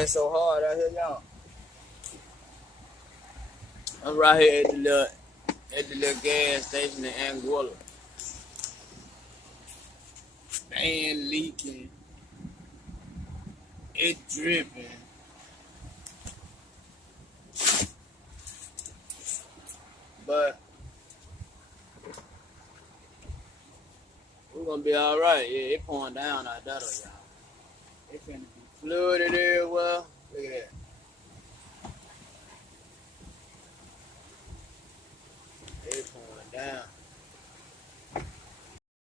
rain so hard out here, y'all. I'm right here at the little gas station in Anguilla. Fan leaking. It dripping. But we're gonna be alright. Yeah, it pouring down out there, y'all. It finna be flooded everywhere. Look at that. It pouring down.